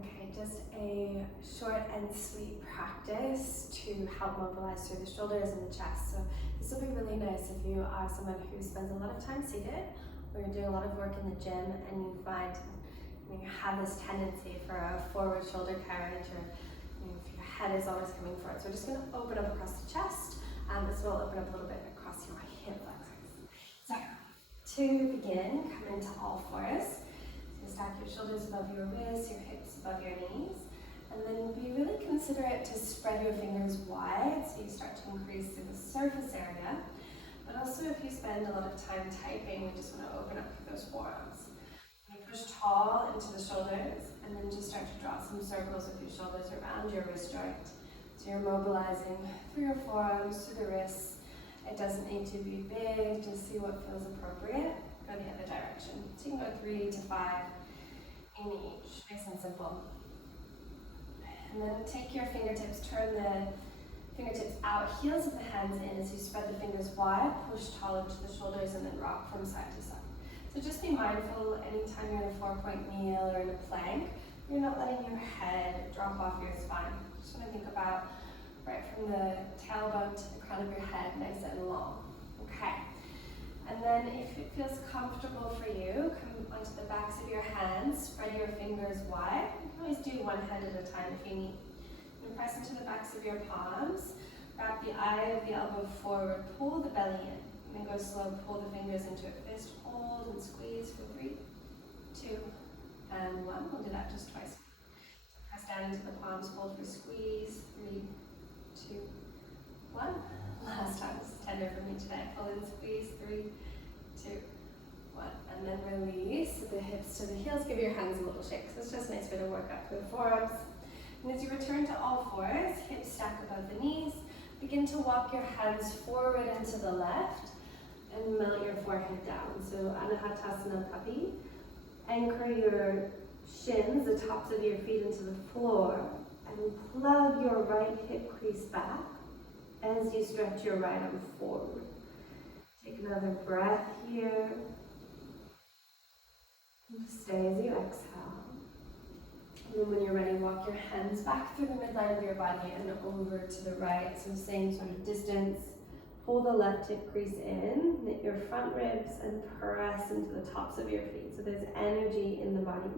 Okay, just a short and sweet practice to help mobilize through the shoulders and the chest. So this will be really nice if you are someone who spends a lot of time seated, or you're doing a lot of work in the gym and you find you have this tendency for a forward shoulder carriage, or if your head is always coming forward. So we're just going to open up across the chest. This will open up a little bit across your hip flexors. So to begin, come into all fours. So stack your shoulders above your wrists, your hips above your knees, and then be really considerate to spread your fingers wide so you start to increase through the surface area. But also if you spend a lot of time typing, we just want to open up through those forearms. You push tall into the shoulders, and then just start to draw some circles with your shoulders around your wrist joint. So you're mobilizing through your forearms, through the wrists. It doesn't need to be big, just see what feels appropriate. Go the other direction. So you can go 3 to 5 in each, nice and simple. And then take your fingertips, turn the fingertips out, heels of the hands in as you spread the fingers wide, push tall into the shoulders, and then rock from side to side. So just be mindful anytime you're in a 4-point kneel or in a plank, you're not letting your head drop off your spine. Just want to think about right from the tailbone to the crown of your head, nice and long. Okay. And then if it feels comfortable for you, come onto the backs of your hands, spread your fingers wide. You can always do one hand at a time if you need. And press into the backs of your palms, wrap the eye of the elbow forward, pull the belly in, and then go slow, pull the fingers into a fist, hold and squeeze for 3, 2, and 1. We'll do that just twice. So press down into the palms, hold for squeeze, 3, 2, 1. Last time, this is tender for me today. Pull and squeeze, 3, 2, 1. And then release the hips to the heels. Give your hands a little shake. So it's just a nice bit of work up through the forearms. And as you return to all fours, hips stack above the knees. Begin to walk your hands forward and to the left and melt your forehead down. So Anahatasana Puppy. Anchor your shins, the tops of your feet, into the floor, and plug your right hip crease back as you stretch your right arm forward. Take another breath here. And stay as you exhale. And then when you're ready, walk your hands back through the midline of your body and over to the right. So same sort of distance. Pull the left hip crease in, knit your front ribs, and press into the tops of your feet. So there's energy in the body.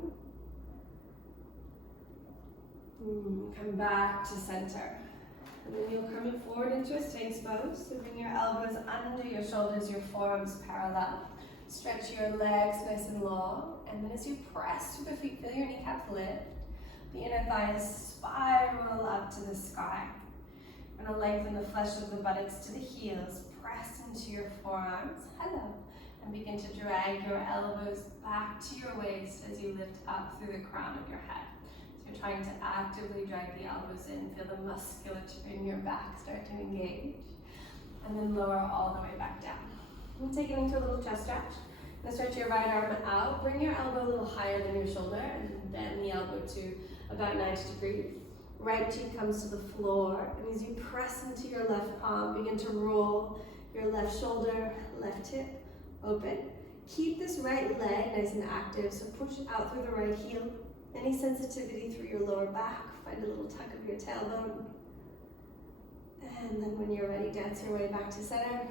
Come back to center. And then you'll come forward into a Sphinx pose. So bring your elbows under your shoulders, your forearms parallel. Stretch your legs nice and long. And then as you press through the feet, feel your kneecaps lift. The inner thighs spiral up to the sky. You're going to lengthen the flesh of the buttocks to the heels. Press into your forearms. Hello. And begin to drag your elbows back to your waist as you lift up through the crown of your head. You're trying to actively drag the elbows in, feel the musculature in your back start to engage, and then lower all the way back down. And take it into a little chest stretch. And stretch your right arm out, bring your elbow a little higher than your shoulder, and bend the elbow to about 90 degrees. Right cheek comes to the floor, and as you press into your left palm, begin to roll your left shoulder, left hip open. Keep this right leg nice and active, so push out through the right heel. Any sensitivity through your lower back, find a little tuck of your tailbone. And then when you're ready, dance your way back to center.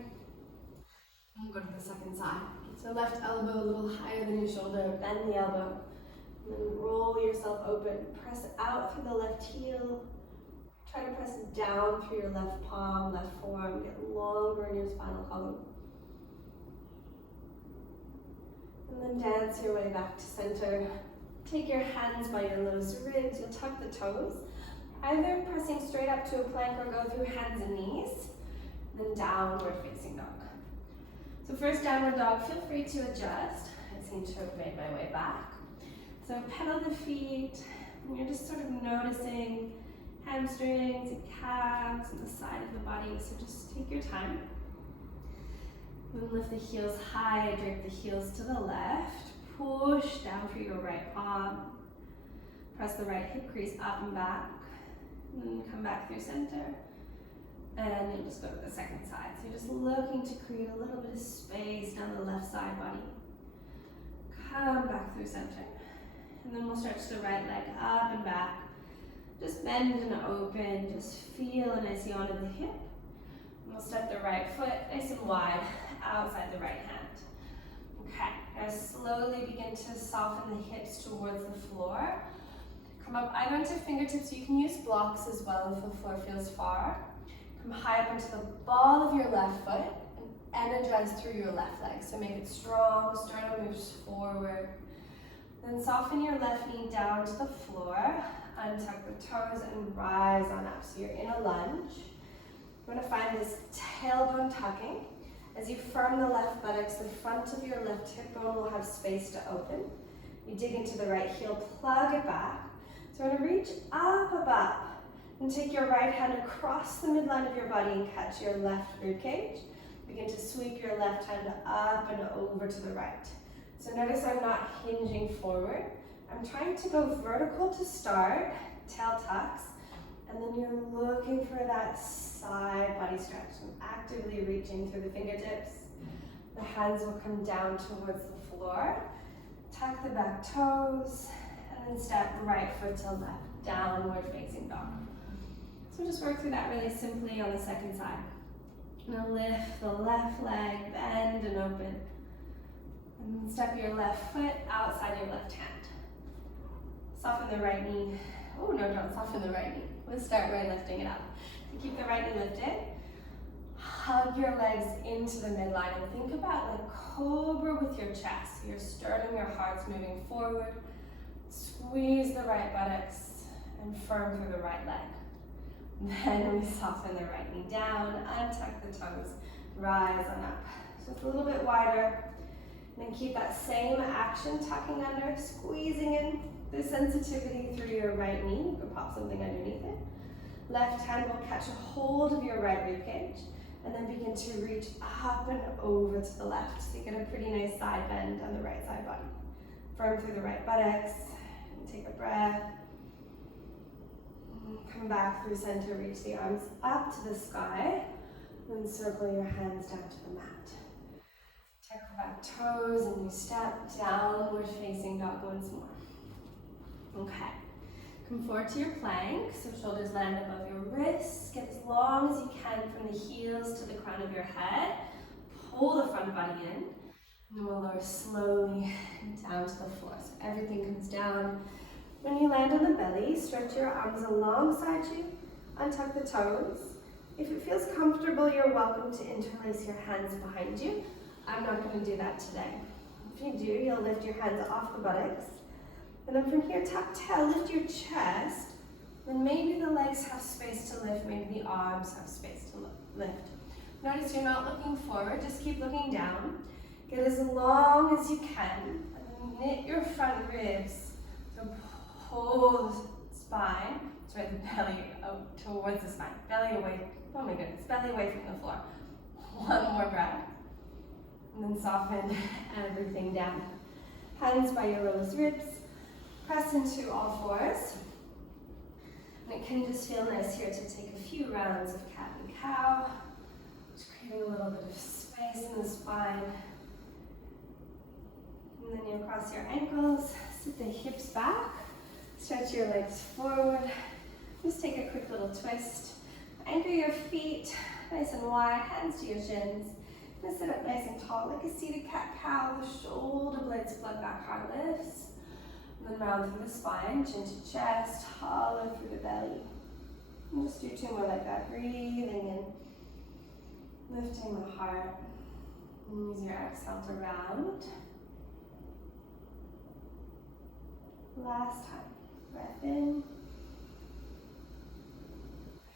And go to the second side. So left elbow a little higher than your shoulder, bend the elbow. And then roll yourself open. Press out through the left heel. Try to press down through your left palm, left forearm. Get longer in your spinal column. And then dance your way back to center. Take your hands by your lowest ribs. You'll tuck the toes, either pressing straight up to a plank or go through hands and knees, then downward facing dog. So first downward dog, feel free to adjust. I seem to have made my way back. So pedal the feet, and you're just sort of noticing hamstrings and calves and the side of the body, so just take your time. Then lift the heels high, drape the heels to the left. Push down through your right palm. Press the right hip crease up and back. And then come back through center. And you'll just go to the second side. So you're just looking to create a little bit of space down the left side body. Come back through center. And then we'll stretch the right leg up and back. Just bend and open. Just feel a nice yawn in the hip. And we'll step the right foot nice and wide outside the right hand. Okay, now slowly begin to soften the hips towards the floor. Come up either into fingertips. You can use blocks as well if the floor feels far. Come high up into the ball of your left foot and energize through your left leg. So make it strong, sternum moves forward. Then soften your left knee down to the floor. Untuck the toes and rise on up. So you're in a lunge. You want to find this tailbone tucking. As you firm the left buttocks, the front of your left hip bone will have space to open. You dig into the right heel, plug it back. So we're going to reach up above and take your right hand across the midline of your body and catch your left rib cage. Begin to sweep your left hand up and over to the right. So notice I'm not hinging forward. I'm trying to go vertical to start, tail tucks, and then you're looking for that side body stretch. So I'm actively reaching through the fingertips. The hands will come down towards the floor. Tuck the back toes, and then step right foot to left, downward facing dog. So just work through that really simply on the second side. Now lift the left leg, bend and open. And then step your left foot outside your left hand. Soften the right knee. Oh no, don't soften the right knee. We'll start by lifting it up. So keep the right knee lifted. Hug your legs into the midline and think about like cobra with your chest. Your sternum, your heart's moving forward. Squeeze the right buttocks and firm through the right leg. Then we soften the right knee down, untuck the toes, rise on up. Just a little bit wider. And then keep that same action, tucking under, squeezing in the sensitivity through your right knee. You can pop something underneath it. Left hand will catch a hold of your right rib cage and then begin to reach up and over to the left. So you get a pretty nice side bend on the right side body. Firm through the right buttocks. And take a breath. Come back through center, reach the arms up to the sky. Then circle your hands down to the mat. Tuck the back toes and you step downward facing dog once more. Okay. Come forward to your plank, so shoulders land above your wrists. Get as long as you can from the heels to the crown of your head. Pull the front body in. And then we'll lower slowly down to the floor. So everything comes down. When you land on the belly, stretch your arms alongside you. Untuck the toes. If it feels comfortable, you're welcome to interlace your hands behind you. I'm not going to do that today. If you do, you'll lift your hands off the buttocks. And then from here, tuck tail, lift your chest. Then maybe the legs have space to lift, maybe the arms have space to lift. Notice you're not looking forward, just keep looking down. Get as long as you can. And then knit your front ribs. So pull the spine, sorry, the belly out towards the spine. Belly away, oh my goodness, belly away from the floor. One more breath. And then soften everything down. Hands by your lowest ribs. Press into all fours. And it can just feel nice here to take a few rounds of cat and cow. Just creating a little bit of space in the spine. And then you cross your ankles, sit the hips back, stretch your legs forward. Just take a quick little twist. Anchor your feet nice and wide, hands to your shins. And sit up nice and tall like a seated cat-cow. The shoulder blades flood back, heart lifts. And then round through the spine, chin to chest, hollow through the belly. And just do two more like that. Breathing in, lifting the heart. And use your exhale to round. Last time. Breath in.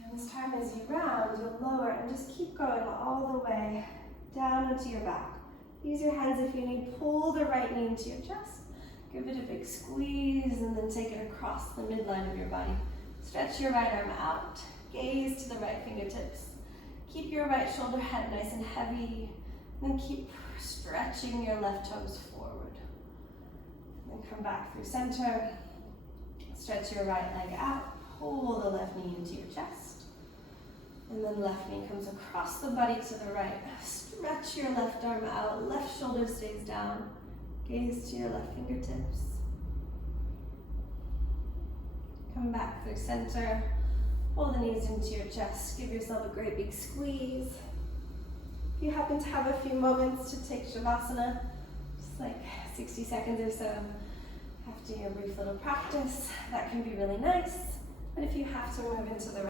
And this time as you round, you'll lower and just keep going all the way down onto your back. Use your hands if you need. Pull the right knee into your chest. Give it a big squeeze and then take it across the midline of your body. Stretch your right arm out. Gaze to the right fingertips. Keep your right shoulder head nice and heavy. And then keep stretching your left toes forward. And then come back through center. Stretch your right leg out. Pull the left knee into your chest. And then left knee comes across the body to the right. Stretch your left arm out. Left shoulder stays down. Gaze to your left fingertips. Come back through center. Pull the knees into your chest. Give yourself a great big squeeze. If you happen to have a few moments to take Shavasana, just like 60 seconds or so after your brief little practice, that can be really nice. But if you have to move into the